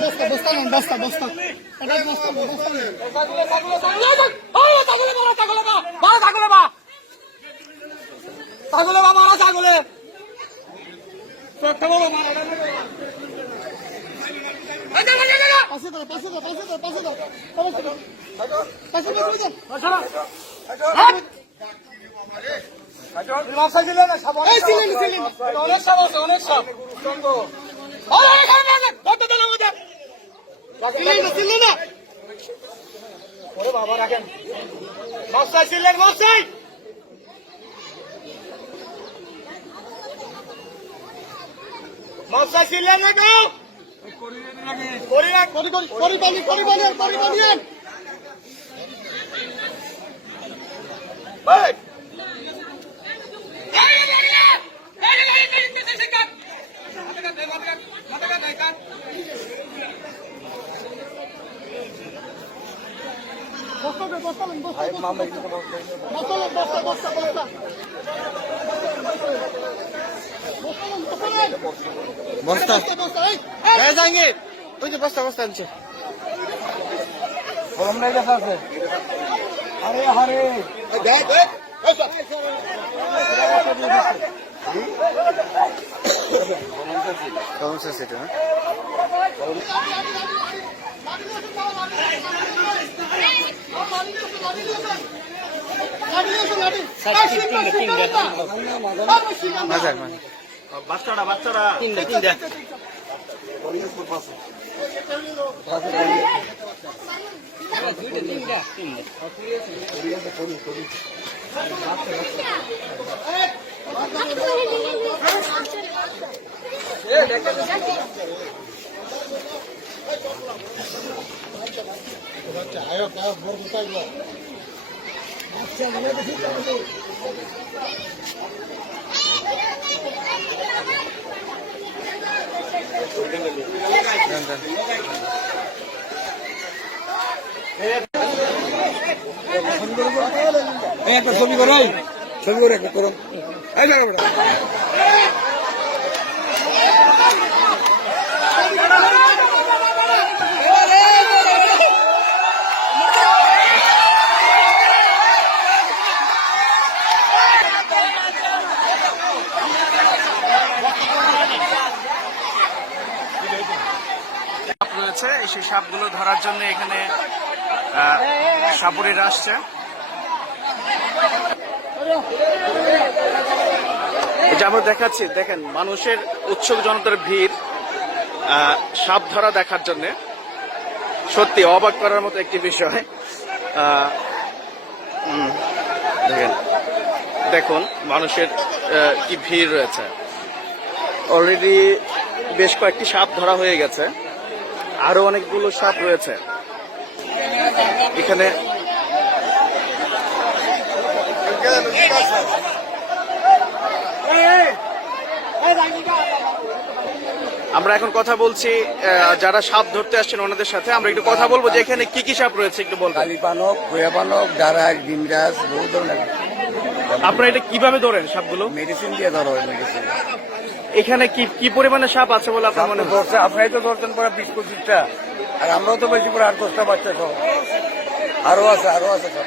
বস্তা বস্তা বস্তা ছাগলে বা মারা ছাগলে পাশে দাও পাশে দাও পাশে দাও পাশে দাও পাশে দাও পাশে দাও পাশে দাও ছিলেন ছিলেন অনেক সাপ আছে অনেক সাপ বাবা রাখেন মশাই ছিলেন মশাই মশাই ছিলেন না কেউ? করি রাখ করি করি করি বানি করি বানি করি এই! বস্তা বস্তা বস্তা বস্তা বস্তা বস্তা বস্তা বস্তা বস্তা। হ্যাঁ জাহাঙ্গীর ওই যে বস্তা বস্তা আনছে। নাই গেছে আছে। আরে আরে। দেখ কেমন সেটা হ্যাঁ আছে লাঠি এই সিঙ্গা সিঙ্গা মাজাক মানে বাচ্চারা বাচ্চারা তিনটা তিনটা আয়ো কাও বড় গুতাইলো জান জান একটা ছবি করো ছবি করে একটা করুন এই যারা বেটা সাপ রয়েছে সেই সাপগুলো ধরার জন্য এখানে সাপুরিরা আসছে। আমরা দেখাচ্ছি, দেখেন, মানুষের উৎসুক জনতার ভিড় সাপ ধরা দেখার জন্য। সত্যি, অবাক করার মতো একটি বিষয়। দেখেন, দেখুন, মানুষের কি ভিড় রয়েছে। অলরেডি বেশ কয়েকটি সাপ ধরা হয়ে গেছে। আরও অনেকগুলো সাপ রয়েছে। এখানে আমরা এখন কথা বলছি যারা সাপ ধরতে আসছেন ওনাদের সাথে। আমরা একটু কথা বলব যে এখানে কি কি সাপ রয়েছে একটু বলবেন। কালী পানক ভুয়া পানক ডারাক ডিমরাজ বহু ধরনের। আপনারা এটা কীভাবে ধরেন সাপগুলো? মেডিসিন দিয়ে ধরো মেডিসিন। এখানে কি কি পরিমাণে সাপ আছে বলে আপনার মনে হচ্ছে ধরছে আপনারাই তো ধরছেন পরে বিশ পঁচিশটা। আর আমরাও তো বেশি করে আট দশটা বাচ্চা সব আরও আছে আরও আছে সব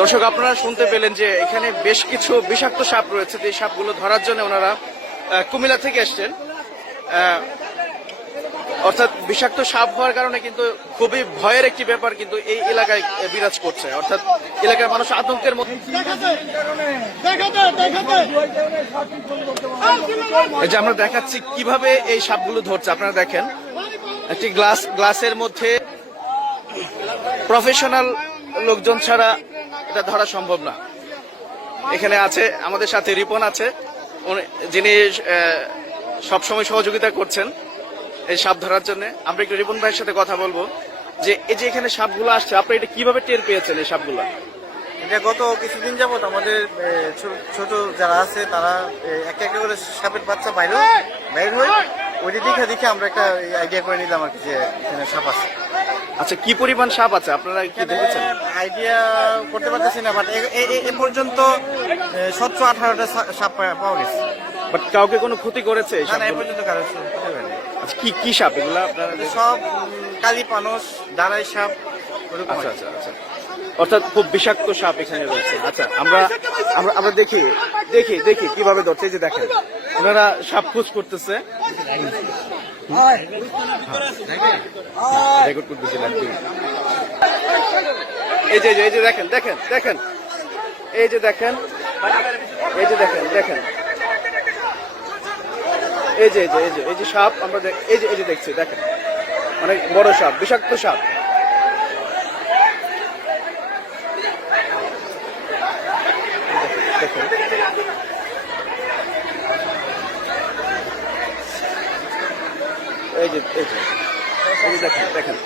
দর্শক আপনারা শুনতে পেলেন যে এখানে বেশ কিছু বিষাক্ত সাপ রয়েছে। যে সাপগুলো ধরার জন্য ওনারা কুমিলা কুমিল্লা থেকে এসছেন। অর্থাৎ বিষাক্ত সাপ হওয়ার কারণে কিন্তু খুবই ভয়ের একটি ব্যাপার কিন্তু এই এলাকায় বিরাজ করছে। অর্থাৎ এলাকার মানুষ আতঙ্কের মধ্যে যে আমরা দেখাচ্ছি কীভাবে এই সাপগুলো ধরছে, আপনারা দেখেন। একটি গ্লাস গ্লাসের মধ্যে প্রফেশনাল লোকজন ছাড়া এটা ধরা সম্ভব না। এখানে আছে, আমাদের সাথে রিপন আছে যিনি সবসময় সহযোগিতা করছেন। এই সাপ ধরার জন্য। আমরা একটু রিপন ভাইয়ের সাথে কথা বলব। যে এই যে এখানে সাপগুলো আসছে আপনি এটা কীভাবে টের পেয়েছেন এই সাপগুলো? এটা গত কিছুদিন যাবত আমাদের ছোট যারা আছে তারা এ, একটা একটা করে সাপের বাচ্চা বাইরে বাইর হয় ওইটা দেখে দেখে আমরা একটা আইডিয়া করে নিলাম আর কি যে এখানে সাপ আছে। আচ্ছা কি পরিমাণ সাপ আছে? আপনারা কি দেখেছেন? আইডিয়া করতে পারতেছি না বাট এ পর্যন্ত সতেরো আঠারোটা সাপ পাওয়া গেছে। বাট কাউকে কোনো ক্ষতি করেছে এই না এ পর্যন্ত কারও। আচ্ছা, কি কি সাপ? এগুলা আপনারা সব কালী পানস দাঁড়াই সাপ আচ্ছা আচ্ছা আচ্ছা। অর্থাৎ খুব বিষাক্ত সাপ এখানে রয়েছে। আচ্ছা আমরা আমরা আমরা দেখি দেখি দেখি কীভাবে ধরছে। এই যে দেখেন ওনারা সাপ খোঁজ করতেছে। রেকর্ড করতেছিলাম এই যে- এই যে দেখেন দেখেন দেখেন। এই যে দেখেন এই যে দেখেন দেখেন। এই যে এই যে এই যে এই যে সাপ, আমরা এই যে এই যে দেখছি, দেখেন। অনেক বড় সাপ, বিষাক্ত সাপ। এই এই যে এই যে দেখেন দেখেন।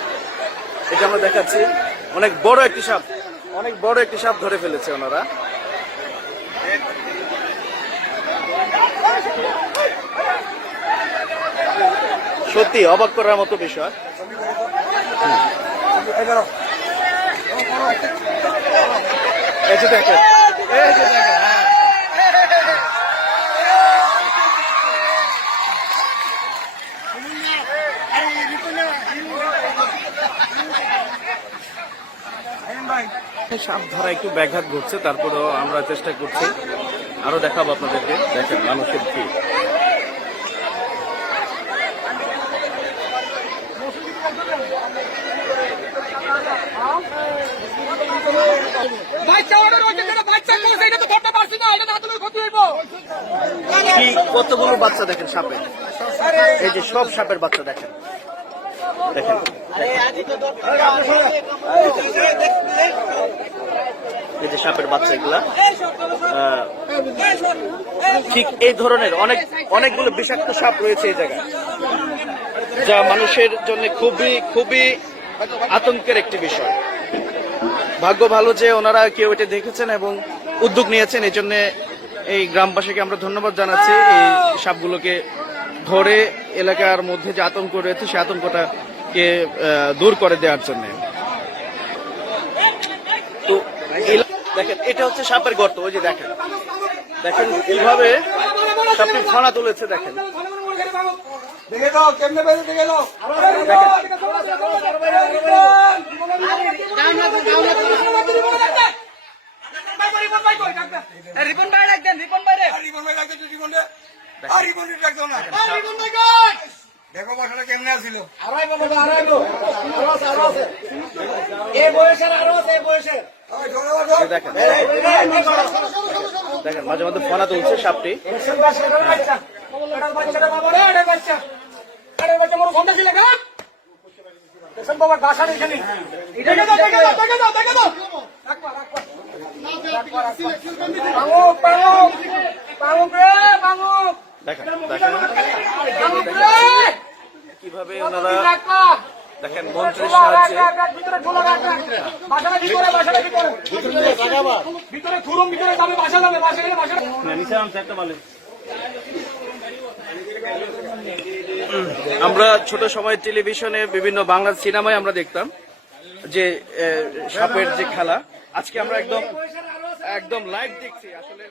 এটা আমরা দেখাচ্ছি, অনেক বড় একটি সাপ, অনেক বড় একটি সাপ ধরে ফেলেছে ওনারা। সত্যি অবাক করার মতো বিষয়। হ্যাঁ। সাপ ধরা একটু ব্যাঘাত ঘটছে, তারপরেও আমরা চেষ্টা করছি। আরও দেখাবো আপনাদেরকে। দেখেন, মানুষের ভিড়। বাচ্চা কতগুলো বাচ্চা দেখেন সাপের এই যে সব সাপের বাচ্চা দেখেন। দেখেন। এই যে সাপের বাচ্চা এগুলা ঠিক এই ধরনের অনেক, অনেকগুলো বিষাক্ত সাপ রয়েছে এই জায়গায়। যা মানুষের জন্য খুবই খুবই আতঙ্কের একটি বিষয়। ভাগ্য ভালো যে ওনারা কেউ এটা দেখেছেন এবং উদ্যোগ নিয়েছেন এই জন্য এই গ্রামবাসীকে আমরা ধন্যবাদ জানাচ্ছি। এই সাপগুলোকে ধরে এলাকার মধ্যে যে আতঙ্ক রয়েছে, সে আতঙ্কটাকে দূর করে দেওয়ার জন্য। তো দেখেন, এটা হচ্ছে সাপের গর্ত, ওই যে দেখেন। দেখেন কীভাবে সাপটি ফনা তুলেছে, দেখেন। দেখে দাও কেমনে বেঁধে দেখে দাও রিপন ভাই রাখবেন রিপন ভাই রে আর ভাই লাগবে তো আর রিবন রাখতো না রিপন ভাই দেখো বাসাটা কেমনে আসছিল আড়াই বন্ধ আড়াই আরও আছে আরও আছে এই বয়সের আরও আছে এই বয়সের দেখেন দেখেন মাঝে মাঝে ফনা তুলছে সাপটি। দেখেন। কীভাবে ওনারা দেখেন মন্ত্রের সাহায্যে আমরা ছোট সময় টেলিভিশনে বিভিন্ন বাংলা সিনেমায় আমরা দেখতাম যে সাপের যে খেলা। আজকে আমরা একদম একদম লাইভ দেখছি। আসলে